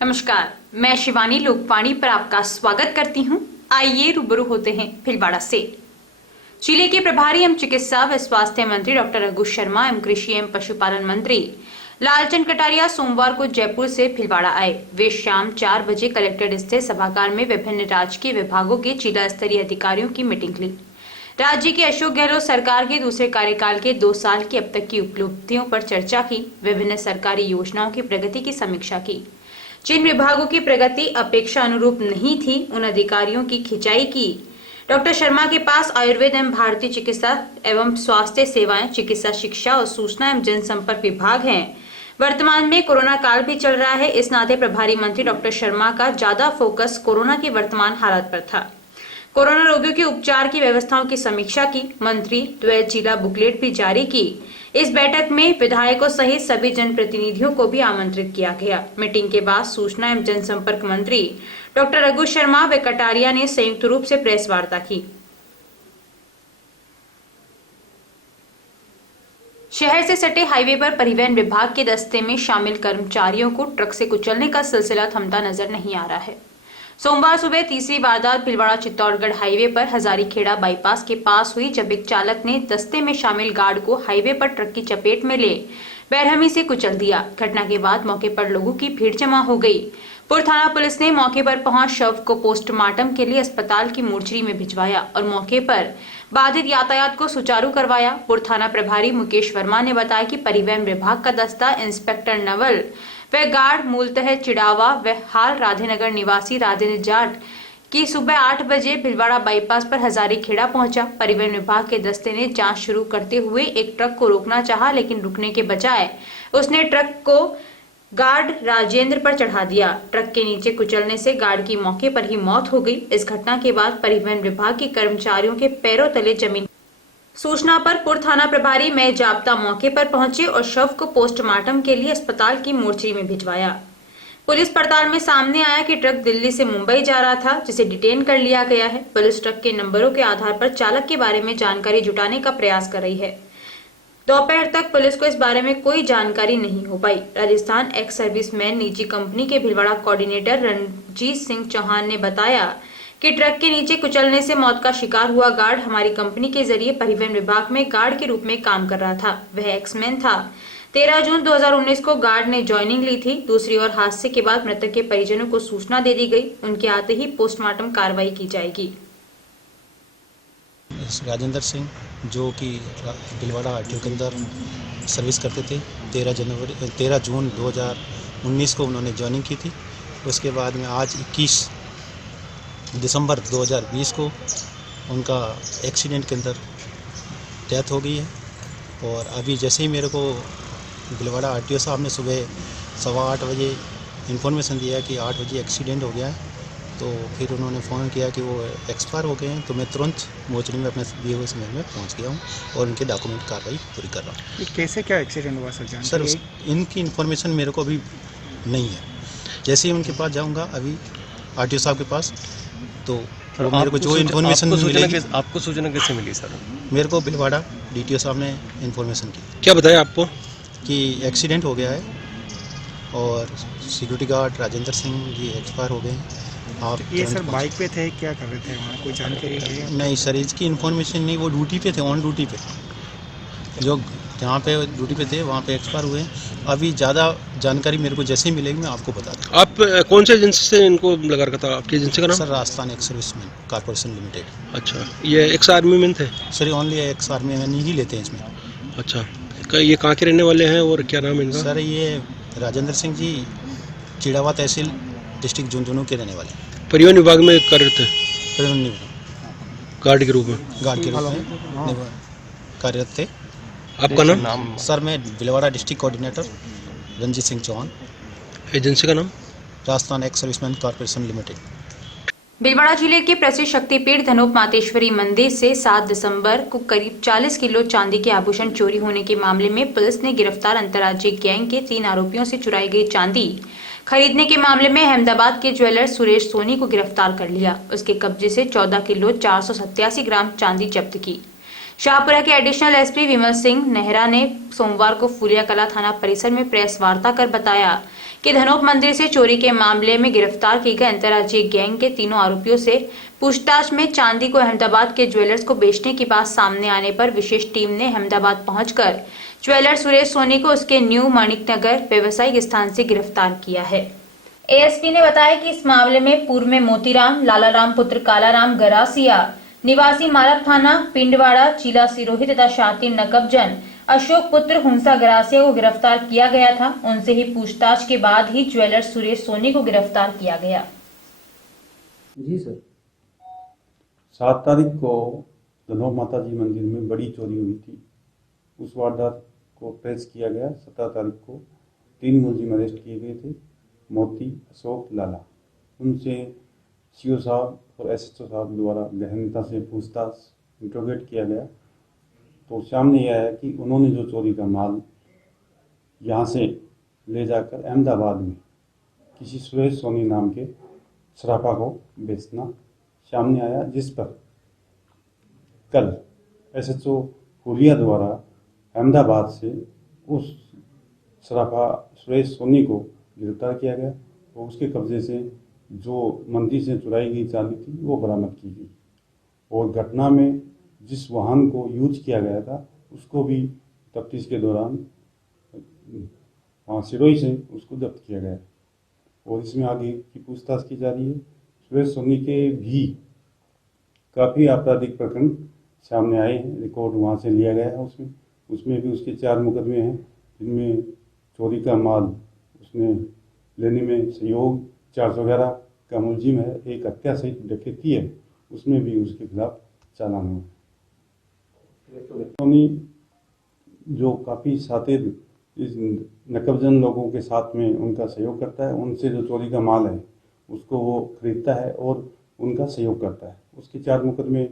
नमस्कार, मैं शिवानी लोकवाणी पर आपका स्वागत करती हूं। आइए रूबरू होते हैं भीलवाड़ा से। जिले के प्रभारी एवं चिकित्सा व स्वास्थ्य मंत्री डॉक्टर रघु शर्मा एवं कृषि एवं पशुपालन मंत्री लालचंद कटारिया सोमवार को जयपुर से भीलवाड़ा आए। वे शाम 4 बजे कलेक्ट्रेट स्थित सभागार में विभिन्न राजकीय विभागों के जिला स्तरीय अधिकारियों की मीटिंग ली। राज्य की अशोक गहलोत सरकार के दूसरे कार्यकाल के 2 साल की अब तक की उपलब्धियों पर चर्चा की। विभिन्न सरकारी योजनाओं की प्रगति की समीक्षा की। जिन विभागों की प्रगति अपेक्षा अनुरूप नहीं थी, उन अधिकारियों की खिंचाई की। डॉक्टर शर्मा के पास आयुर्वेद एवं भारतीय चिकित्सा एवं स्वास्थ्य सेवाएं, चिकित्सा शिक्षा और सूचना एवं जनसंपर्क विभाग हैं। वर्तमान में कोरोना काल भी चल रहा है, इस नाते प्रभारी मंत्री डॉक्टर शर्मा का ज्यादा फोकस कोरोना की वर्तमान हालत पर था। कोरोना रोगियों के उपचार की व्यवस्थाओं की समीक्षा की। मंत्री द्वय जिला बुकलेट भी जारी की। इस बैठक में विधायकों सहित सभी जनप्रतिनिधियों को भी आमंत्रित किया गया। मीटिंग के बाद सूचना एवं जनसंपर्क मंत्री डॉक्टर रघु शर्मा व कटारिया ने संयुक्त रूप से प्रेस वार्ता की। शहर से सटे हाईवे पर परिवहन विभाग के दस्ते में शामिल कर्मचारियों को ट्रक से कुचलने का सिलसिला थमता नजर नहीं आ रहा है। सोमवार सुबह तीसरी वारदात भीलवाड़ा चित्तौड़गढ़ हाईवे पर हजारीखेड़ा बाईपास के पास हुई, जब एक चालक ने दस्ते में शामिल गार्ड को हाईवे पर ट्रक की चपेट में ले बेरहमी से कुचल दिया। घटना के बाद मौके पर लोगों की भीड़ जमा हो गई। पुर थाना पुलिस ने मौके पर पहुंच शव को पोस्टमार्टम के लिए अस्पताल की मोर्चरी में भिजवाया और मौके पर बाधित यातायात को सुचारू करवाया। पुर थाना प्रभारी मुकेश वर्मा ने बताया कि परिवहन विभाग का दस्ता इंस्पेक्टर नवल व गार्ड मूलतः चिड़ावा व हाल राधेनगर निवासी राजेंद्र जाट की सुबह 8 बजे भीलवाड़ा बाईपास पर हजारीखेड़ा पहुंचा। परिवहन विभाग के दस्ते ने जांच शुरू करते हुए एक ट्रक को रोकना चाहा, लेकिन रुकने के बजाय उसने ट्रक को गार्ड राजेंद्र पर चढ़ा दिया। ट्रक के नीचे कुचलने से गार्ड की मौके पर ही मौत हो गई। इस घटना के बाद परिवहन विभाग के कर्मचारियों के पैरों तले जमीन। सूचना पर पुर थाना प्रभारी में जाब्ता मौके पर पहुंचे और शव को पोस्टमार्टम के लिए अस्पताल की मोर्चरी में भिजवाया। पुलिस पड़ताल में सामने आया कि ट्रक दिल्ली से मुंबई जा रहा था, जिसे डिटेन कर लिया गया है। पुलिस ट्रक के नंबरों के आधार पर चालक के बारे में जानकारी जुटाने का प्रयास कर रही है। दोपहर तक पुलिस को इस बारे में कोई जानकारी नहीं हो पाई। राजस्थान एक्स सर्विसमैन निजी कंपनी के भीलवाड़ा कोऑर्डिनेटर रणजीत सिंह चौहान ने बताया कि ट्रक के नीचे कुचलने से मौत का शिकार हुआ गार्ड हमारी कंपनी के जरिए परिवहन विभाग में गार्ड के रूप में काम कर रहा था। वह एक्समैन था। 13 जून 2019 को गार्ड ने ज्वाइनिंग ली थी। दूसरी ओर हादसे के बाद मृतक के परिजनों को सूचना दे दी गई। उनके आते ही पोस्टमार्टम कार्रवाई की जाएगी। राजेंद्र सिंह जो कि भीलवाड़ा आरटीओ के अंदर सर्विस करते थे, 13 जून 2019 को उन्होंने ज्वाइनिंग की थी। उसके बाद में आज 21 दिसंबर 2020 को उनका एक्सीडेंट के अंदर डेथ हो गई है। और अभी जैसे ही मेरे को भीलवाड़ा आरटीओ साहब ने सुबह 8:15 बजे इन्फॉर्मेशन दिया कि 8 बजे एक्सीडेंट हो गया है, तो फिर उन्होंने फ़ोन किया कि वो एक्सपायर हो गए हैं। तो मैं तुरंत मोर्चरी में अपने दिए हुए समय में पहुंच गया हूं और उनके डॉक्यूमेंट कार्रवाई पूरी कर रहा हूं। कैसे क्या एक्सीडेंट हुआ सर? इनकी इन्फॉर्मेशन मेरे को अभी नहीं है। जैसे ही उनके पास जाऊँगा अभी आरटीओ साहब के पास, तो मेरे को जो इन्फॉर्मेशन मिलेगी। आपको सूचना कैसे मिली सर? मेरे को भीलवाड़ा डीटीओ साहब ने इन्फॉर्मेशन की। क्या बताया आपको? कि एक्सीडेंट हो गया है और security guard Rajendra Singh ji expire हो गए हैं। आप ये सर बाइक पे थे, क्या कर रहे थे वहाँ, कोई जानकारी है? नहीं सर, इसकी इन्फॉर्मेशन नहीं। वो ड्यूटी पे थे, ऑन ड्यूटी पे, जो जहाँ पे ड्यूटी पे थे वहाँ पे एक्सपायर हुए हैं। अभी ज़्यादा जानकारी मेरे को जैसे ही मिलेगी मैं आपको बता दूँ। आप कौन से एजेंसी से इनको लगा रखा था? आपकी एजेंसी का नाम? Sir Rajasthan ex serviceman corporation limited. अच्छा, ये एक्स आर्मी मैन थे? Sir only ex army man ही लेते हैं इसमें। अच्छा, ये कहाँ के रहने वाले हैं और क्या नाम है इनका? सर ये राजेंद्र सिंह जी चिड़ावा तहसील डिस्ट्रिक्ट झुंझुनू के रहने वाले। परिवहन विभाग में कार्यरत थे? परिवहन गार्ड के रूप में? गार्ड के रूप में कार्यरत थे। आपका नाम? सर मैं Bhilwara district coordinator Ranjit Singh Chauhan. Agency का नाम? Rajasthan ex serviceman corporation limited. Bhilwara जिले के प्रसिद्ध शक्तिपीठ धनोप मातेश्वरी मंदिर से 7 दिसंबर को करीब 40 किलो चांदी के आभूषण चोरी होने के मामले में पुलिस ने गिरफ्तार अंतर्राज्यीय गैंग के 3 आरोपियों से चुराई गई चांदी खरीदने के मामले में अहमदाबाद के ज्वेलर सुरेश सोनी को गिरफ्तार कर लिया। उसके कब्जे से 14 किलो 487 ग्राम चांदी जब्त की। शाहपुरा के एडिशनल एसपी विमल सिंह नेहरा ने सोमवार को फूलिया कला थाना परिसर में प्रेस वार्ता कर बताया कि धनोप मंदिर से चोरी के मामले में गिरफ्तार किए गए अंतर्राज्यीय गैंग के तीनों आरोपियों से पूछताछ में चांदी को अहमदाबाद के ज्वेलर्स को बेचने की बात सामने आने पर विशेष टीम ने अहमदाबाद पहुंचकर ज्वेलर सुरेश सोनी को उसके न्यू माणिकनगर व्यवसायिक स्थान से गिरफ्तार किया है। एएसपी ने बताया कि इस मामले में पूर्व में मोतीराम लालाराम पुत्र कालाराम गरासिया निवासी मालव थाना पिंडवाड़ा जिला सिरोही तथा शातिर नकबजन अशोक पुत्र हुंसा गरासिया को गिरफ्तार किया गया था। उनसे ही पूछताछ के बाद ही ज्वेलर सुरेश सोनी को गिरफ्तार किया गया। जी सर, 7 तारीख को धनोप माता जी मंदिर में बड़ी चोरी हुई थी। उस वारदात को ट्रेस किया गया। 17 तारीख को 3 मुलजिम अरेस्ट किए गए थे, मोती, अशोक, लाला। उनसे सीओ साहब और एसएचओ साहब द्वारा गहनता से पूछताछ इंट्रोगेट किया गया तो सामने यह आया कि उन्होंने जो चोरी का माल यहाँ से ले जाकर अहमदाबाद में किसी सुरेश सोनी नाम के सराफा को बेचना सामने आया, जिस पर कल एसएचओ हुलिया द्वारा अहमदाबाद से उस सराफा सुरेश सोनी को गिरफ्तार किया गया और उसके कब्जे से जो मंदिर से चुराई गई चांदी थी वो बरामद की गई और घटना में जिस वाहन को यूज किया गया था उसको भी तफ्तीश के दौरान वहाँ सिरोही से उसको जब्त किया गया और इसमें आगे की पूछताछ की जा रही है। सुरेश सोनी के भी काफ़ी आपराधिक प्रकरण सामने आए हैं, रिकॉर्ड वहाँ से लिया गया है। उसमें भी उसके 4 मुकदमे हैं, जिनमें चोरी का माल उसने लेने में सहयोग, 411 का मुलजिम है, एक हत्या सहित डकैती है, उसमें भी उसके खिलाफ चालान हुआ। सोनी जो काफ़ी सातिर इस नकबजन लोगों के साथ में उनका सहयोग करता है, उनसे जो चोरी का माल है उसको वो खरीदता है और उनका सहयोग करता है। उसके 4 मुकदमे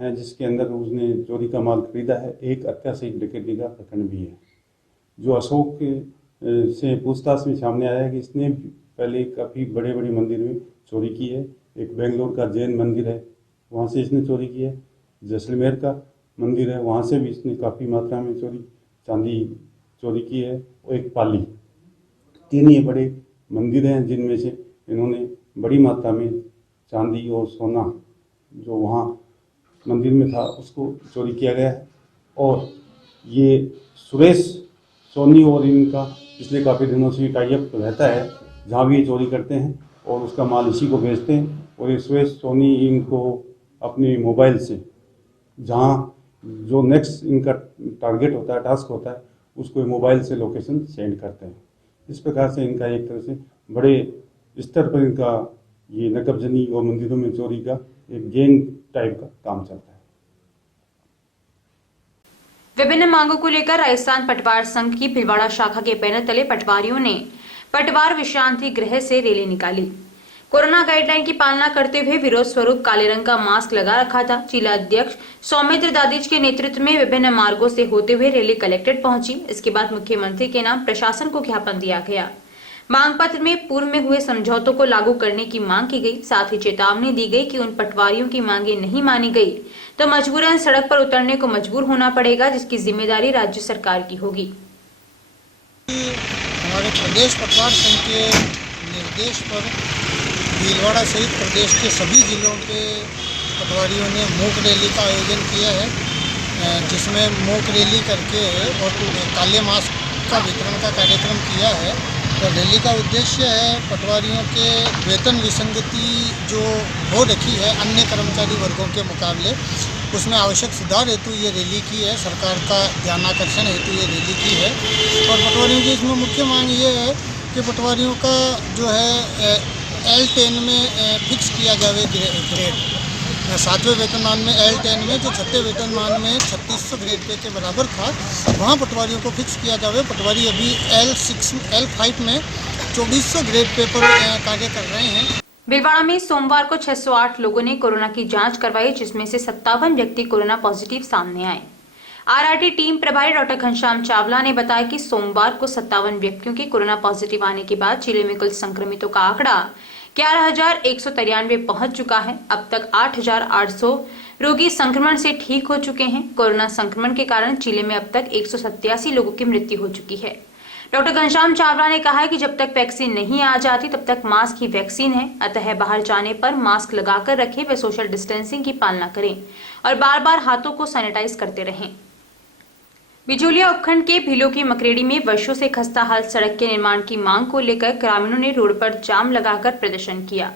हैं जिसके अंदर उसने चोरी का माल खरीदा है, एक हत्या सहित डकैती का प्रकरण भी है। जो अशोक से पूछताछ में सामने आया है कि इसने पहले काफ़ी बड़े बड़े मंदिर में चोरी की है। एक बेंगलोर का जैन मंदिर है, वहाँ से इसने चोरी की है। जैसलमेर का मंदिर है, वहाँ से भी इसने काफ़ी मात्रा में चांदी चोरी की है। और एक पाली, 3 ये बड़े मंदिर हैं जिनमें से इन्होंने बड़ी मात्रा में चांदी और सोना जो वहाँ मंदिर में था उसको चोरी किया गया है। और ये सुरेश सोनी और इनका पिछले काफ़ी दिनों से टाइप रहता है, जहाँ भी ये चोरी करते हैं और उसका माल इसी को बेचते हैं। और ये सुरेश सोनी इनको अपने मोबाइल से जहाँ जो नेक्स्ट इनका टारगेट होता है, टास्क होता है, उसको मोबाइल से लोकेशन सेंड करते हैं। इस प्रकार से इनका एक तरह से बड़े स्तर पर इनका ये नकबजनी और मंदिरों में चोरी का एक गैंग टाइप का काम चलता है। विभिन्न मांगों को लेकर राजस्थान पटवार संघ की भीलवाड़ा शाखा के बैनर तले पटवारियों ने पटवार विश्रांति गृह से रैली निकाली। कोरोना गाइडलाइन की पालना करते हुए विरोध स्वरूप काले रंग का मास्क लगा रखा था। जिला अध्यक्ष सौमित्र दादिज के नेतृत्व में विभिन्न मार्गों से होते हुए रैली कलेक्ट्रेट पहुंची। इसके बाद मुख्यमंत्री के नाम प्रशासन को ज्ञापन दिया गया। मांग पत्र में पूर्व में हुए समझौतों को लागू करने की मांग की गई। साथ ही चेतावनी दी गई कि उन पटवारियों की मांगे नहीं मानी गई तो मजबूरन सड़क पर उतरने को मजबूर होना पड़ेगा, जिसकी जिम्मेदारी राज्य सरकार की होगी। हमारे प्रदेश पटवार संघ के निर्देश पर भीलवाड़ा सहित प्रदेश के सभी जिलों के पटवारियों ने मूक रैली का आयोजन किया है, जिसमें मूक रैली करके और काले मास्क का वितरण का कार्यक्रम किया है। तो रैली का उद्देश्य है पटवारियों के वेतन विसंगति जो हो रखी है अन्य कर्मचारी वर्गों के मुकाबले, उसमें आवश्यक सुधार हेतु ये रैली की है। सरकार का ध्यानाकर्षण हेतु ये रैली की है। और पटवारियों की इसमें मुख्य मांग ये है कि पटवारियों का जो है L10 में फिक्स किया जावे ग्रेड। 7वें वेतनमान में L10 में जो 6ठे वेतनमान में 3600 ग्रेड पे के बराबर था, वहाँ पटवारियों को फिक्स किया जावे। पटवारी अभी L5 में 2400 ग्रेड पे पर कार्य कर रहे हैं। भीलवाड़ा में सोमवार को 608 लोगों ने कोरोना की जांच करवाई, जिसमें से 57 व्यक्ति कोरोना पॉजिटिव सामने आए। आरआरटी टीम प्रभारी डॉक्टर घनश्याम चावला ने बताया कि सोमवार को 57 व्यक्तियों के कोरोना पॉजिटिव आने के बाद जिले में कुल संक्रमितों का आंकड़ा 11,193 पहुंच चुका है। अब तक 8,800 रोगी संक्रमण से ठीक हो चुके हैं। कोरोना संक्रमण के कारण जिले में अब तक 187 लोगों की मृत्यु हो चुकी है। डॉक्टर घनश्याम चावला ने कहा है कि जब तक वैक्सीन नहीं आ जाती तब तक मास्क ही वैक्सीन है, अतः बाहर जाने पर मास्क लगाकर रखें व सोशल डिस्टेंसिंग की पालना करें और बार बार हाथों को सैनिटाइज करते रहें। बिजोलिया उपखंड के भीलों की मकरेड़ी में वर्षों से खस्ता हाल सड़क के निर्माण की मांग को लेकर ग्रामीणों ने रोड पर जाम लगाकर प्रदर्शन किया।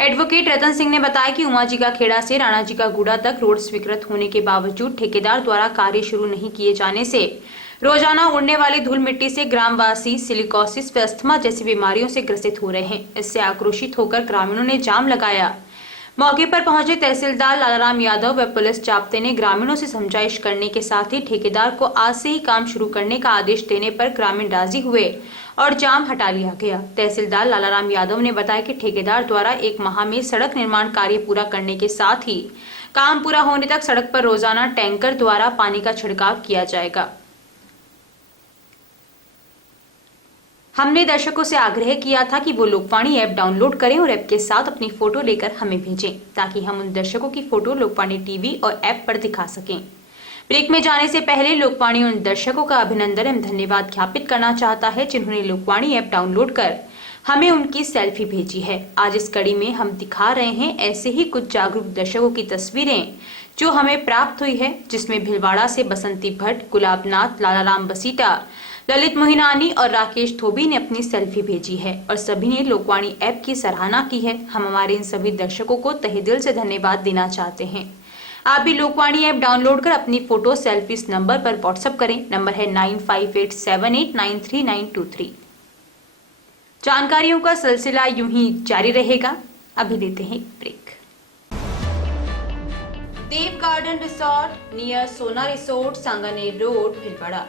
एडवोकेट रतन सिंह ने बताया कि उमाजी का खेड़ा से राणा जी का गुड़ा तक रोड स्वीकृत होने के बावजूद ठेकेदार द्वारा कार्य शुरू नहीं किए जाने से रोजाना उड़ने वाली धूल मिट्टी से ग्रामवासी सिलिकोसिस व अस्थमा जैसी बीमारियों से ग्रसित हो रहे हैं। इससे आक्रोशित होकर ग्रामीणों ने जाम लगाया। मौके पर पहुंचे तहसीलदार लालाराम यादव व पुलिस जाब्ते ने ग्रामीणों से समझाइश करने के साथ ही ठेकेदार को आज से ही काम शुरू करने का आदेश देने पर ग्रामीण राजी हुए और जाम हटा लिया गया। तहसीलदार लालाराम यादव ने बताया कि ठेकेदार द्वारा 1 माह में सड़क निर्माण कार्य पूरा करने के साथ ही काम पूरा होने तक सड़क पर रोजाना टैंकर द्वारा पानी का छिड़काव किया जाएगा। हमने दर्शकों से आग्रह किया था कि वो लोकवाणी ऐप डाउनलोड करें और ऐप के साथ अपनी फोटो लेकर हमें भेजें ताकि हम उन दर्शकों की फोटो लोकवाणी टीवी और ऐप पर दिखा सकें। ब्रेक में जाने से पहले लोकवाणी उन दर्शकों का अभिनंदन एवं धन्यवाद ज्ञापित करना चाहता है जिन्होंने लोकवाणी ऐप डाउनलोड कर हमें उनकी सेल्फी भेजी है। आज इस कड़ी में हम दिखा रहे हैं ऐसे ही कुछ जागरूक दर्शकों की तस्वीरें जो हमें प्राप्त हुई है, जिसमें भीलवाड़ा से बसंती भट्ट, गुलाबनाथ, लालाराम बसीटा, ललित मोहिनानी और राकेश धोबी ने अपनी सेल्फी भेजी है और सभी ने लोकवाणी ऐप की सराहना की है। हम हमारे इन सभी दर्शकों को तहे दिल से धन्यवाद देना चाहते हैं। आप भी लोकवाणी ऐप डाउनलोड कर अपनी फोटो सेल्फी इस नंबर पर व्हाट्सएप करें। नंबर है 9587893923। जानकारियों का सिलसिला यूं ही जारी रहेगा। अभी लेते हैं ब्रेक। देव गार्डन रिसोर्ट नियर सोना resort, Sanganer road, Bhilwara.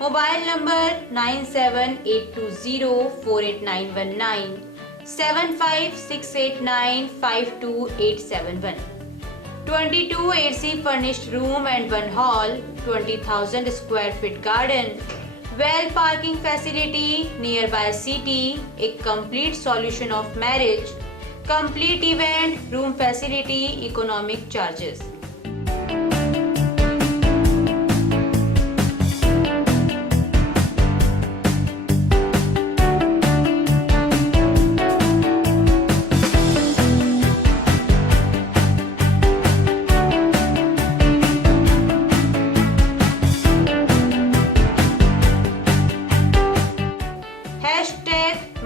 Mobile number 9782048919, 7568952871। 22 AC furnished room and 1 hall, 20,000 square feet garden, well parking facility nearby city, a complete solution of marriage, complete event, room facility, economic charges.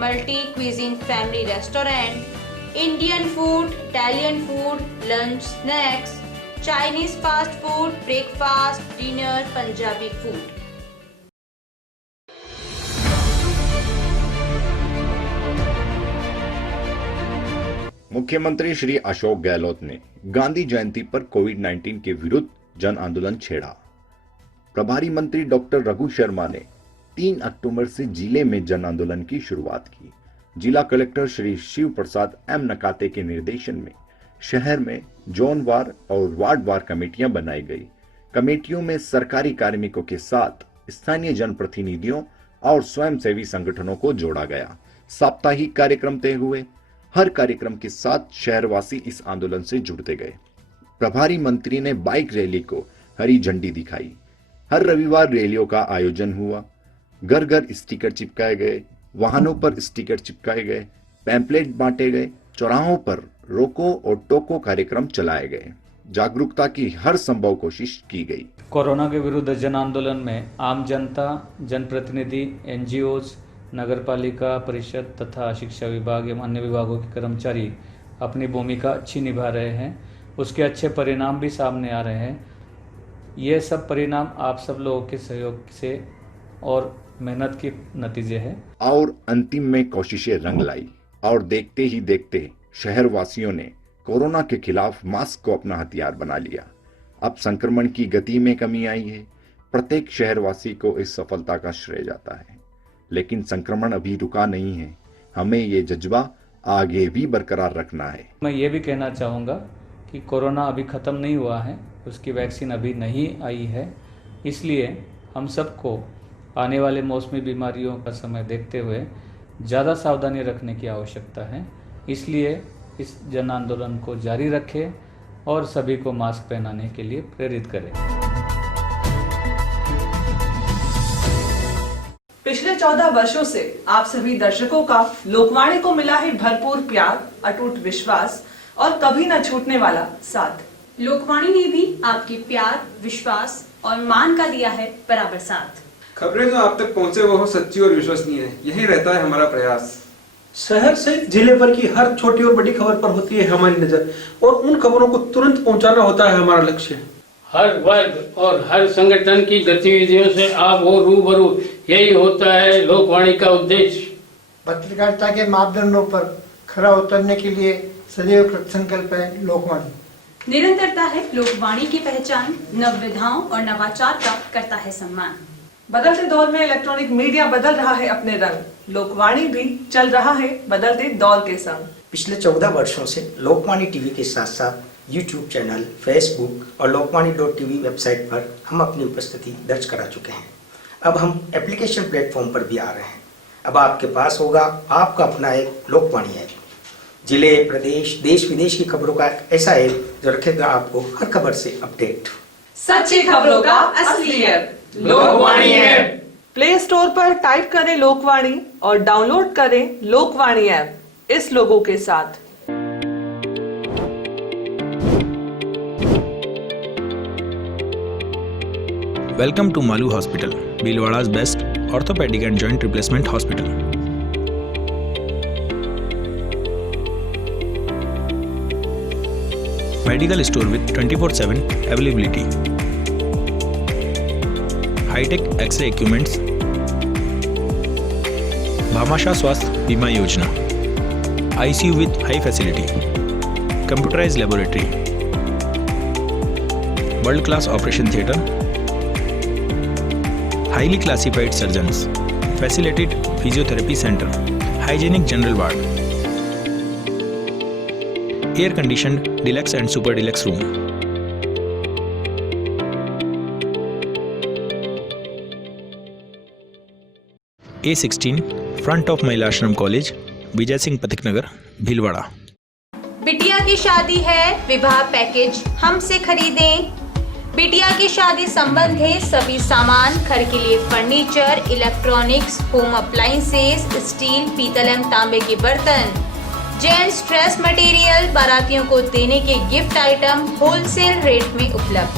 Multi cuisine family restaurant, Indian food, Italian food, lunch, snacks, Chinese fast food, breakfast, dinner, Punjabi food. मुख्यमंत्री श्री अशोक गहलोत ने गांधी जयंती पर कोविड-19 के विरुद्ध जन आंदोलन छेड़ा। प्रभारी मंत्री डॉक्टर रघु शर्मा ने 3 अक्टूबर से जिले में जन आंदोलन की शुरुआत की। जिला कलेक्टर श्री शिव प्रसाद एम नकाते के निर्देशन में शहर में जोनवार और वार्डवार कमेटियां बनाई गई। कमेटियों में सरकारी कार्मिकों के साथ स्थानीय जनप्रतिनिधियों और स्वयंसेवी संगठनों को जोड़ा गया। साप्ताहिक कार्यक्रम तय हुए। हर कार्यक्रम के साथ शहरवासी इस आंदोलन से जुड़ते गए। प्रभारी मंत्री ने बाइक रैली को हरी झंडी दिखाई। हर रविवार रैलियों का आयोजन हुआ। घर घर स्टिकर चिपकाए गए, वाहनों पर स्टिकर चिपकाए गए, पैम्पलेट बांटे गए, चौराहों पर रोको और टोको कार्यक्रम चलाए गए। जागरूकता की हर संभव कोशिश की गई। कोरोना के विरुद्ध जन आंदोलन में आम जनता, जनप्रतिनिधि, एनजीओज, नगरपालिका परिषद तथा शिक्षा विभाग एवं अन्य विभागों के कर्मचारी अपनी भूमिका अच्छी निभा रहे हैं। उसके अच्छे परिणाम भी सामने आ रहे हैं। ये सब परिणाम आप सब लोगों के सहयोग से और मेहनत के नतीजे हैं। और अंतिम में कोशिशें रंग लाई और देखते ही देखते शहरवासियों ने कोरोना के खिलाफ मास्क को अपना हथियार बना लिया। अब संक्रमण की गति में कमी आई है। प्रत्येक शहरवासी को इस सफलता का श्रेय जाता है। लेकिन संक्रमण अभी रुका नहीं है। हमें ये जज्बा आगे भी बरकरार रखना है। मैं ये भी कहना चाहूँगा कि कोरोना अभी ख़त्म नहीं हुआ है, उसकी वैक्सीन अभी नहीं आई है। इसलिए हम सबको आने वाले मौसमी बीमारियों का समय देखते हुए ज़्यादा सावधानी रखने की आवश्यकता है। इसलिए इस जन आंदोलन को जारी रखें और सभी को मास्क पहनाने के लिए प्रेरित करें। पिछले 14 वर्षों से आप सभी दर्शकों का लोकवाणी को मिला है भरपूर प्यार, अटूट विश्वास और कभी न छूटने वाला साथ। लोकवाणी ने भी आपके प्यार, विश्वास और मान का दिया है बराबर साथ। खबरें जो आप तक पहुंचे वो हो सच्ची और विश्वसनीय है, यही रहता है हमारा प्रयास। शहर सहित जिले भर की हर छोटी और बड़ी खबर पर होती है हमारी नजर और उन खबरों को तुरंत पहुंचाना होता है हमारा लक्ष्य। हर वर्ग और हर संगठन की गतिविधियों से आप हो रूबरू, यही होता है लोकवाणी का उद्देश्य। पत्रकारिता के मापदंडों पर खरा उतरने के लिए सदैव कृतसंकल्प है लोकवाणी। निरंतरता है लोकवाणी की पहचान, नवविधाओं और नवाचार का करता है सम्मान। बदलते दौर में इलेक्ट्रॉनिक मीडिया बदल रहा है अपने रंग, लोकवाणी भी चल रहा है बदलते दौर के संग। पिछले 14 वर्षों से लोकवाणी टीवी के साथ साथ यूट्यूब चैनल, फेसबुक और लोकवाणी.tv वेबसाइट पर हम अपनी उपस्थिति दर्ज करा चुके हैं। अब हम एप्लीकेशन प्लेटफॉर्म पर भी आ रहे हैं। अब आपके पास होगा आपका अपना एक लोकवाणी ऐप। जिले, प्रदेश, देश विदेश की खबरों का ऐसा ऐप जो रखेगा आपको हर खबर से अपडेट। सच्ची खबरों का असली app Lokvani app. Play store पर टाइप करें लोकवाणी और डाउनलोड करें लोकवाणी ऐप इस लोगों के साथ। Welcome to Malu Hospital, Bhilwada's best orthopedic and joint replacement hospital. Medical store with 24/7 availability. High-tech X-ray equipments. Bhamasha Swasth Bima Yojana. ICU with high facility. Computerized laboratory. World-class operation theatre. Highly classified surgeons, facilitated physiotherapy center, hygienic general ward, air conditioned deluxe and super deluxe room. A16 front of Mahila Ashram College, Vijay Singh Pathik Nagar, Bhilwada. बिटिया की शादी है, विवाह package हमसे खरीदें। बिटिया की शादी संबंधी सभी सामान, घर के लिए furniture, electronics, home appliances, steel, पीतल एवं तांबे के बर्तन, जेंट्स ड्रेस मटेरियल, बारातियों को देने के गिफ्ट आइटम होलसेल रेट में उपलब्ध।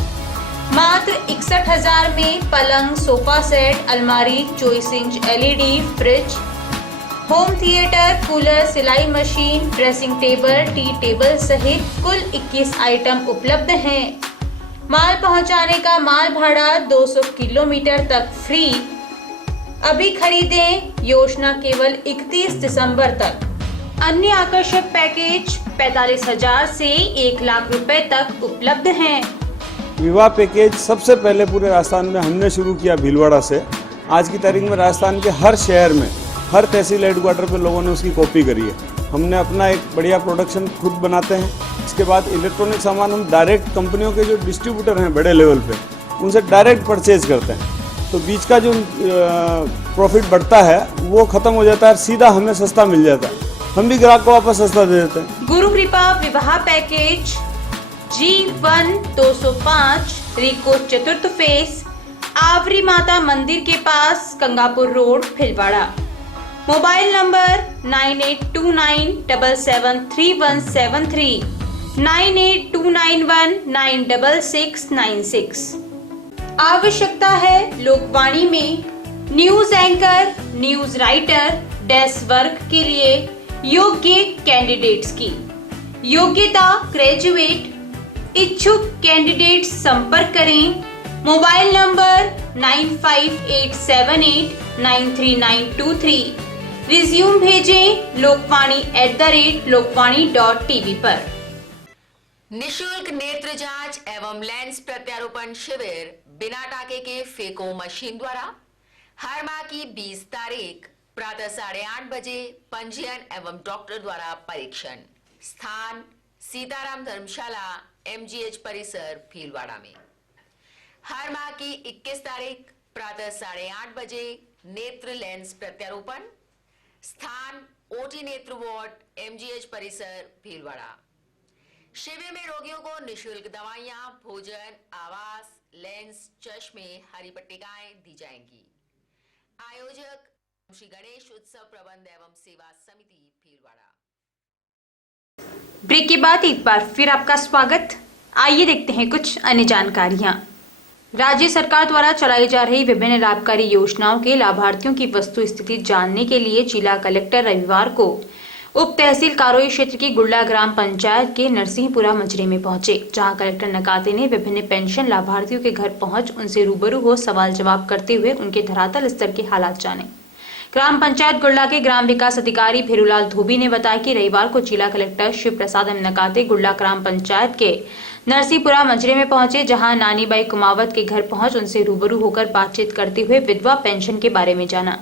मात्र 61,000 में पलंग, सोफा सेट, अलमारी, 24 inch LED, fridge, home theatre, cooler, सिलाई machine, dressing table, tea table सहित कुल 21 आइटम उपलब्ध हैं। माल पहुंचाने का माल भाड़ा 200 किलोमीटर तक फ्री। अभी खरीदें, योजना केवल 31 दिसंबर तक। अन्य आकर्षक पैकेज 45,000 से 1 लाख रुपए तक उपलब्ध हैं। विवाह पैकेज सबसे पहले पूरे राजस्थान में हमने शुरू किया भीलवाड़ा से। आज की तारीख में राजस्थान के हर शहर में, हर तहसील हेडक्वार्टर पे लोगों ने उसकी कॉपी करी है। हमने अपना एक बढ़िया प्रोडक्शन खुद बनाते हैं। इसके बाद इलेक्ट्रॉनिक सामान हम डायरेक्ट कंपनियों के जो डिस्ट्रीब्यूटर हैं बड़े लेवल पे, उनसे डायरेक्ट परचेज करते हैं। तो बीच का जो प्रॉफिट बढ़ता है वो खत्म हो जाता है, सीधा हमें सस्ता मिल जाता है। हम भी ग्राहक को वापस सस्ता दे देते हैं। गुरु कृपा विवाह पैकेज G1 205 रिको चतुर्थ फेस, आवरी माता मंदिर के पास, Gangapur road, Bhilwara. Mobile number 9829773173, 9829196696। आवश्यकता है लोकवाणी में news anchor, news writer, desk work के लिए योग्य कैंडिडेट्स की। योग्यता ग्रेजुएट। इच्छुक कैंडिडेट संपर्क करें। Mobile number 9587893923। रिज्यूम भेजें lokvani@lokvani.tv पर। निशुल्क नेत्र जांच एवं लेंस प्रत्यारोपण शिविर बिना टाके के फेको मशीन द्वारा हर माह की 20 तारीख प्रातः 8:30 बजे पंजीयन एवं डॉक्टर द्वारा परीक्षण। स्थान सीताराम धर्मशाला, MGH परिसर, भीलवाड़ा में। हर माह की 21 तारीख प्रातः 8:30 बजे नेत्र लेंस प्रत्यारोपण। स्थान OT नेत्र वार्ड, MGH परिसर, भीलवाड़ा। शिविर में रोगियों को निशुल्क दवाइयां, भोजन, आवास, लेंस, चश्मे, हरी पट्टिकाएं दी जाएंगी। आयोजन आयोजक श्री गणेश उत्सव प्रबंध एवं सेवा समिति भीलवाड़ा। ब्रेक के बाद एक बार फिर आपका स्वागत। आइए देखते हैं कुछ अन्य जानकारियां। राज्य सरकार द्वारा चलाई जा रही विभिन्न लाभकारी योजनाओं के लाभार्थियों की वस्तु स्थिति जानने के लिए जिला कलेक्टर रविवार को उप तहसील कारोई क्षेत्र की गुल्ला ग्राम पंचायत के नरसिंहपुरा मजरे में पहुंचे, जहां कलेक्टर नकाते ने विभिन्न पेंशन लाभार्थियों के घर पहुंच उनसे रूबरू हो सवाल जवाब करते हुए उनके धरातल स्तर के हालात जाने। ग्राम पंचायत गुल्ला के ग्राम विकास अधिकारी भेरूलाल धोबी ने बताया कि रविवार को जिला कलेक्टर शिव प्रसाद एम नकाते गुल्ला ग्राम पंचायत के नरसिंहपुरा मजरे में पहुंचे, जहां नानीबाई कुमावत के घर पहुंच उनसे रूबरू होकर बातचीत करते हुए विधवा पेंशन के बारे में जाना,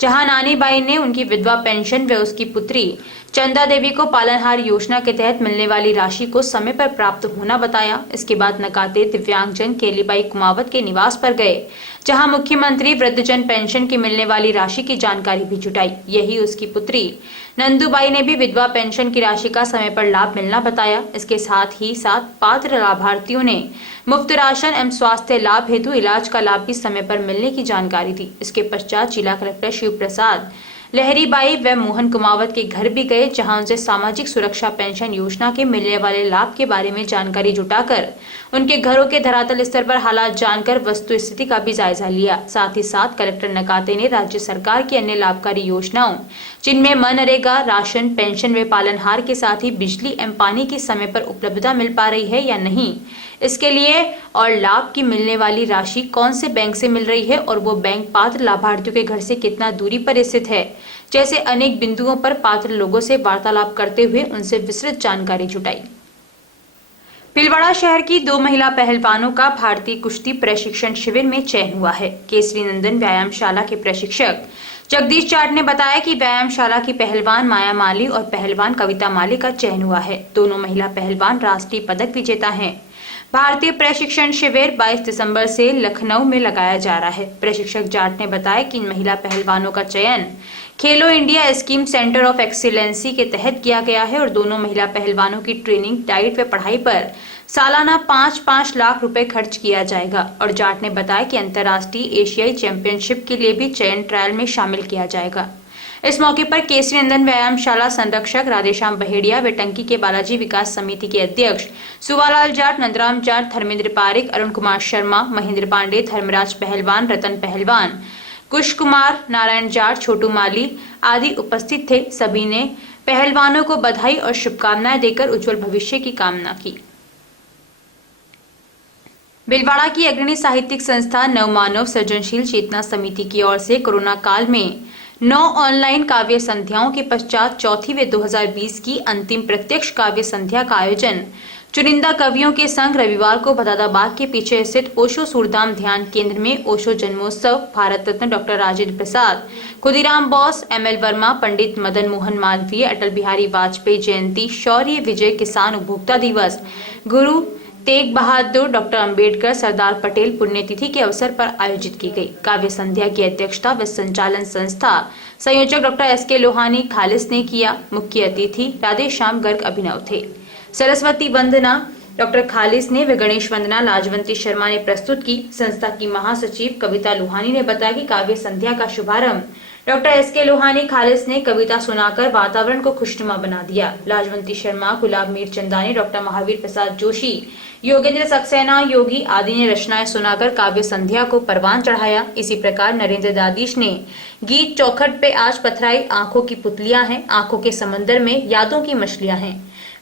जहां नानीबाई ने उनकी विधवा पेंशन व उसकी पुत्री चंदा देवी को पालनहार योजना के तहत मिलने वाली राशि को समय पर प्राप्त होना बताया। इसके बाद नकाते दिव्यांगजन केलीबाई कुमावत के निवास पर गए, जहां मुख्यमंत्री वृद्धजन पेंशन की मिलने वाली राशि की जानकारी भी जुटाई। यही उसकी पुत्री नंदूबाई ने भी विधवा पेंशन की राशि का समय पर लाभ मिलना बताया। इसके साथ ही पात्र लाभार्थियों ने मुफ्त राशन एवं स्वास्थ्य लाभ हेतु इलाज का लाभ भी समय पर मिलने की जानकारी दी। इसके पश्चात जिला कलेक्टर शिव प्रसाद लहरीबाई व मोहन कुमावत के घर भी गए, जहां उनसे सामाजिक सुरक्षा पेंशन योजना के मिलने वाले लाभ के बारे में जानकारी जुटाकर उनके घरों के धरातल स्तर पर हालात जानकर वस्तु स्थिति का भी जायजा लिया। साथ ही साथ कलेक्टर नकाते ने राज्य सरकार की अन्य लाभकारी योजनाओं, जिनमें मनरेगा, राशन, पेंशन व पालनहार के साथ ही बिजली एवं पानी की समय पर उपलब्धता मिल पा रही है या नहीं, इसके लिए और लाभ की मिलने वाली राशि कौन से बैंक से मिल रही है और वो बैंक पात्र लाभार्थियों के घर से कितना दूरी पर स्थित है, जैसे अनेक बिंदुओं पर पात्र लोगों से वार्तालाप करते हुए उनसे विस्तृत जानकारी जुटाई। भीलवाड़ा शहर की 2 महिला पहलवानों का भारतीय कुश्ती प्रशिक्षण शिविर में चयन हुआ है। केसरी नंदन व्यायामशाला के प्रशिक्षक जगदीश जाट ने बताया कि व्यायामशाला की पहलवान माया माली और पहलवान कविता माली का चयन हुआ है। दोनों महिला पहलवान राष्ट्रीय पदक विजेता हैं। भारतीय प्रशिक्षण शिविर 22 दिसंबर से लखनऊ में लगाया जा रहा है। प्रशिक्षक जाट ने बताया कि इन महिला पहलवानों का चयन खेलो India scheme centre of excellency के तहत किया गया है और दोनों महिला पहलवानों की ट्रेनिंग, डाइट व पढ़ाई पर सालाना 5-5 लाख रुपए खर्च किया जाएगा। और जाट ने बताया कि अंतर्राष्ट्रीय एशियाई चैंपियनशिप के लिए भी चयन ट्रायल में शामिल किया जाएगा। इस मौके पर केसरी नंदन व्यायामशाला संरक्षक राधेश्याम बहेड़िया व टंकी के बालाजी विकास समिति के अध्यक्ष सुवालाल जाट, नंदराम जाट, धर्मेंद्र पारिक, अरुण कुमार शर्मा, महेंद्र पांडे, धर्मराज पहलवान, रतन पहलवान, कुश कुमार, नारायण जाट, छोटू माली आदि उपस्थित थे। सभी ने पहलवानों को बधाई और शुभकामनाएं देकर उज्जवल भविष्य की कामना की। भीलवाड़ा की अग्रणी साहित्यिक संस्था नवमानव सृजनशील चेतना समिति की ओर से कोरोना काल में 9 ऑनलाइन काव्य संध्याओं के पश्चात चौथी व 2020 की अंतिम प्रत्यक्ष काव्य संध्या का आयोजन चुनिंदा कवियों के संग रविवार को बदादाबाग के पीछे स्थित ओशो सूरदाम ध्यान केंद्र में ओशो जन्मोत्सव, भारत रत्न डॉक्टर राजेंद्र प्रसाद, खुदीराम बोस, ML वर्मा, पंडित मदन मोहन मालवीय, अटल बिहारी वाजपेयी जयंती, शौर्य विजय, किसान उपभोक्ता दिवस, गुरु तेग बहादुर, डॉक्टर अंबेडकर, सरदार पटेल पुण्यतिथि के अवसर पर आयोजित की गई। काव्य संध्या की अध्यक्षता व संचालन संस्था संयोजक डॉक्टर SK लोहानी खालिस ने किया। मुख्य अतिथि राधेश्याम गर्ग अभिनव थे। सरस्वती वंदना डॉक्टर खालिस ने व गणेश वंदना लाजवंती शर्मा ने प्रस्तुत की। संस्था की महासचिव कविता लोहानी ने बताया कि काव्य संध्या का शुभारंभ डॉक्टर SK लोहानी खालिस ने कविता सुनाकर वातावरण को खुशनुमा बना दिया। लाजवंती शर्मा, गुलाब मीर चंदानी, डॉक्टर महावीर प्रसाद जोशी, योगेंद्र सक्सेना, योगी आदि ने रचनाएं सुनाकर काव्य संध्या को परवान चढ़ाया। इसी प्रकार नरेंद्र दादीश ने गीत चौखट पे आज पथराई आंखों की पुतलियां हैं, आंखों के समंदर में यादों की मछलियां हैं।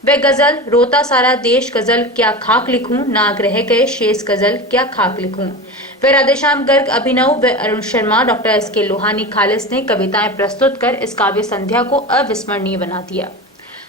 वे गजल रोता सारा देश, गजल क्या खाक लिखूं, नाग रह गए शेष, गजल क्या खाक लिखूं। वे राधेश्याम गर्ग अभिनव व अरुण शर्मा, डॉक्टर SK लोहानी खालिस ने कविताएं प्रस्तुत कर इस काव्य संध्या को अविस्मरणीय बना दिया।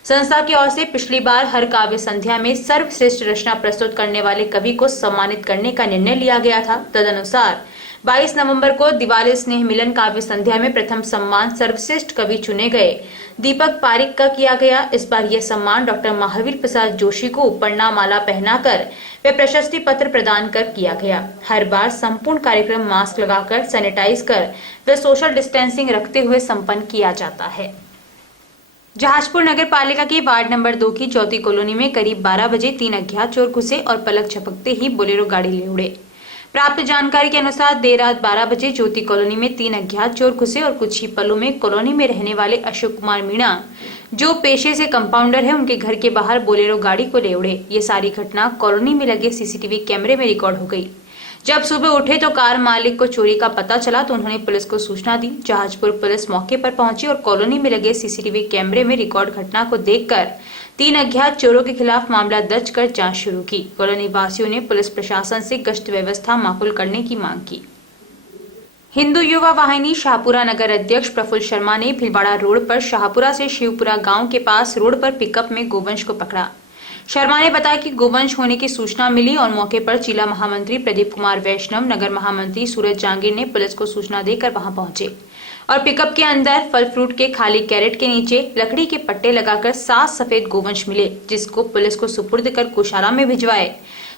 संस्था की ओर से पिछली बार हर काव्य संध्या में सर्वश्रेष्ठ रचना प्रस्तुत करने वाले कवि को सम्मानित करने का निर्णय लिया गया था। तदनुसार 22 नवंबर को दिवाली स्नेह मिलन काव्य संध्या में प्रथम सम्मान सर्वश्रेष्ठ कवि चुने गए दीपक पारिक का किया गया। इस बार यह सम्मान डॉक्टर महावीर प्रसाद जोशी को उपरना माला पहनाकर वे प्रशस्ति पत्र प्रदान कर किया गया। हर बार संपूर्ण कार्यक्रम मास्क लगाकर, सैनिटाइज कर व सोशल डिस्टेंसिंग रखते हुए संपन्न किया जाता है। जहाजपुर नगर पालिका के वार्ड नंबर 2 की चौथी कॉलोनी में करीब 12 बजे 3 अज्ञात चोर घुसे और पलक झपकते ही बोलेरो गाड़ी ले उड़े। प्राप्त जानकारी के अनुसार देर रात 12 बजे ज्योति कॉलोनी में 3 अज्ञात चोर घुसे और कुछ ही पलों में कॉलोनी में रहने वाले अशोक कुमार मीणा, जो पेशे से कंपाउंडर है, उनके घर के बाहर बोलेरो गाड़ी को ले उड़े। ये सारी घटना कॉलोनी में लगे सीसीटीवी कैमरे में रिकॉर्ड हो गई। जब सुबह उठे तो कार मालिक को चोरी का पता चला तो उन्होंने पुलिस को सूचना दी। जहाजपुर पुलिस मौके पर पहुंची और कॉलोनी में लगे सीसीटीवी कैमरे में रिकॉर्ड घटना को देखकर 3 अज्ञात चोरों के खिलाफ मामला दर्ज कर जांच शुरू की। कॉलोनी वासियों ने पुलिस प्रशासन से गश्त व्यवस्था माकूल करने की मांग की। हिंदू युवा वाहिनी शाहपुरा नगर अध्यक्ष प्रफुल्ल शर्मा ने भीलवाड़ा रोड पर शाहपुरा से शिवपुरा गांव के पास रोड पर पिकअप में गोवंश को पकड़ा। शर्मा ने बताया कि गोवंश होने की सूचना मिली और मौके पर जिला महामंत्री प्रदीप कुमार वैष्णव, नगर महामंत्री सूरज जांगीर ने पुलिस को सूचना देकर वहां पहुंचे और पिकअप के अंदर फल फ्रूट के खाली कैरेट के नीचे लकड़ी के पट्टे लगाकर 7 सफेद गोवंश मिले, जिसको पुलिस को सुपुर्द कर गौशाला में भिजवाए।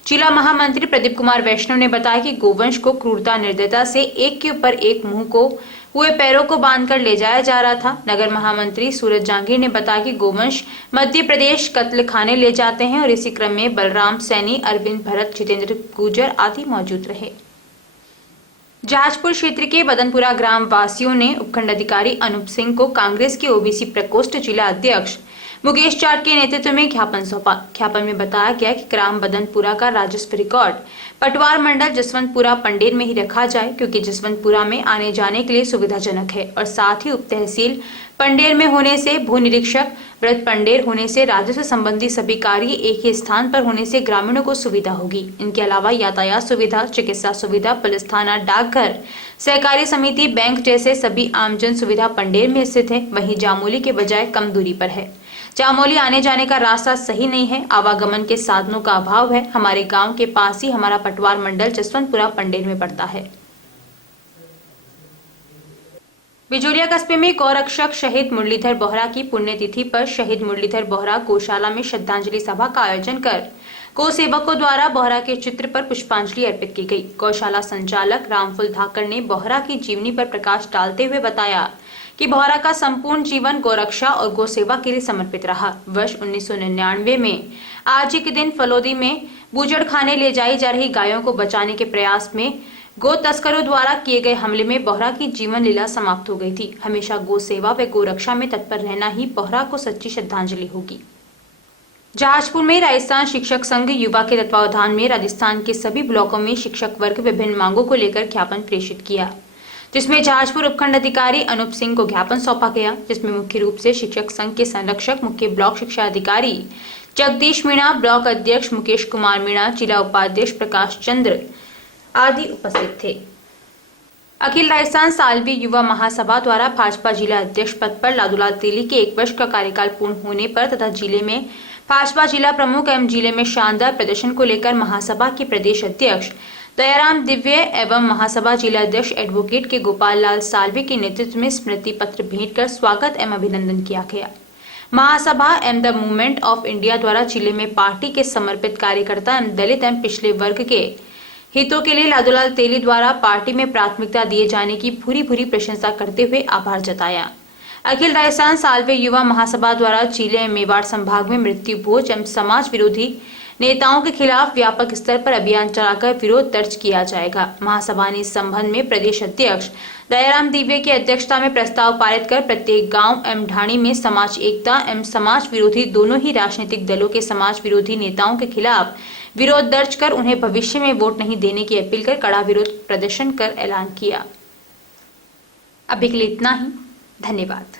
जिला महामंत्री प्रदीप कुमार वैष्णव ने बताया कि गोवंश को क्रूरता निर्दयता से एक के ऊपर एक मुंह को हुए पैरों को बांधकर ले जाया जा रहा था। नगर महामंत्री सूरज जांगीर ने बताया कि गोवंश मध्य प्रदेश कत्ल खाने ले जाते हैं और इसी क्रम में बलराम सैनी, अरविंद भरत, जितेंद्र गुजर आदि मौजूद रहे। जहाजपुर क्षेत्र के बदनपुरा ग्राम वासियों ने उपखंड अधिकारी अनूप सिंह को कांग्रेस के ओबीसी प्रकोष्ठ जिला अध्यक्ष मुकेश चाट के नेतृत्व में ज्ञापन सौंपा। ज्ञापन में बताया गया कि ग्राम बदनपुरा का राजस्व रिकॉर्ड पटवार मंडल जसवंतपुरा पंडेर में ही रखा जाए, क्योंकि जसवंतपुरा में आने जाने के लिए सुविधाजनक है और साथ ही उप तहसील पंडेर में होने से भू निरीक्षक, व्रत पंडेर होने से राजस्व संबंधी सभी कार्य एक ही स्थान पर होने से ग्रामीणों को सुविधा होगी। इनके अलावा यातायात सुविधा, चिकित्सा सुविधा, पुलिस थाना, डाकघर, सहकारी समिति, बैंक जैसे सभी आमजन सुविधा पंडेर में स्थित है। वहीं जामोली के बजाय कम दूरी पर है। जामोली आने जाने का रास्ता सही नहीं है, आवागमन के साधनों का अभाव है। हमारे गांव के पास ही हमारा पटवार मंडल जसवंतपुरा पंडेर में पड़ता है। बिजोरिया कस्बे में गौरक्षक शहीद मुरलीधर बोहरा की पुण्यतिथि पर शहीद मुरलीधर बोहरा गौशाला में श्रद्धांजलि सभा का आयोजन कर गौ सेवकों द्वारा बोहरा के चित्र पर पुष्पांजलि अर्पित की गई। गौशाला संचालक रामफुल धाकर ने बोहरा की जीवनी पर प्रकाश डालते हुए बताया कि बोहरा का संपूर्ण जीवन गौरक्षा और गौ सेवा के लिए समर्पित रहा। वर्ष 1999 में आज ही के दिन फलोदी में बूचड़खाने ले जाई जा रही गायों को बचाने के प्रयास में गौ तस्करों द्वारा किए गए हमले में बोहरा की जीवन लीला समाप्त हो गई थी। हमेशा गौ सेवा व गौ रक्षा में तत्पर रहना ही बोहरा को सच्ची श्रद्धांजलि होगी। जहाजपुर में राजस्थान शिक्षक संघ युवा के तत्वावधान में राजस्थान के सभी ब्लॉकों में शिक्षक वर्ग विभिन्न मांगों को लेकर ज्ञापन प्रेषित किया, जिसमें जहाजपुर उपखंड अधिकारी अनूप सिंह को ज्ञापन सौंपा गया, जिसमें मुख्य रूप से शिक्षक संघ के संरक्षक मुख्य ब्लॉक शिक्षा अधिकारी जगदीश मीणा, ब्लॉक अध्यक्ष मुकेश कुमार मीणा, जिला उपाध्यक्ष प्रकाश चंद्र आदि उपस्थित थे। अखिल राजस्थान सालवी युवा महासभा द्वारा भाजपा जिला अध्यक्ष पद पर लादूलाल तेली के 1 वर्ष का कार्यकाल पूर्ण होने पर तथा जिले में भाजपा जिला प्रमुख एवं जिले में शानदार प्रदर्शन को लेकर महासभा के प्रदेश अध्यक्ष दयाराम दिव्य एवं महासभा जिला अध्यक्ष एडवोकेट के गोपाल लाल सालवी के नेतृत्व में स्मृति पत्र भेंट कर स्वागत एवं अभिनंदन किया गया। महासभा एवं द मूवमेंट ऑफ इंडिया द्वारा जिले में पार्टी के समर्पित कार्यकर्ता एवं दलित एवं पिछले वर्ग के हितों के लिए लादूलाल तेली द्वारा पार्टी में प्राथमिकता दिए जाने की भूरी प्रशंसा करते हुए आभार जताया। अखिल राजस्थान सालवे युवा महासभा द्वारा जिले में मेवाड़ संभाग में मृत्यु भोज एवं समाज विरोधी नेताओं के खिलाफ व्यापक स्तर पर अभियान चलाकर विरोध दर्ज किया जाएगा। महासभा ने इस संबंध में प्रदेश अध्यक्ष दयाराम दिव्य की अध्यक्षता में प्रस्ताव पारित कर प्रत्येक गांव एवं ढाणी में समाज एकता एवं समाज विरोधी दोनों ही राजनीतिक दलों के समाज विरोधी नेताओं के खिलाफ विरोध दर्ज कर उन्हें भविष्य में वोट नहीं देने की अपील कर कड़ा विरोध प्रदर्शन कर ऐलान किया। अभी के लिए इतना ही। धन्यवाद।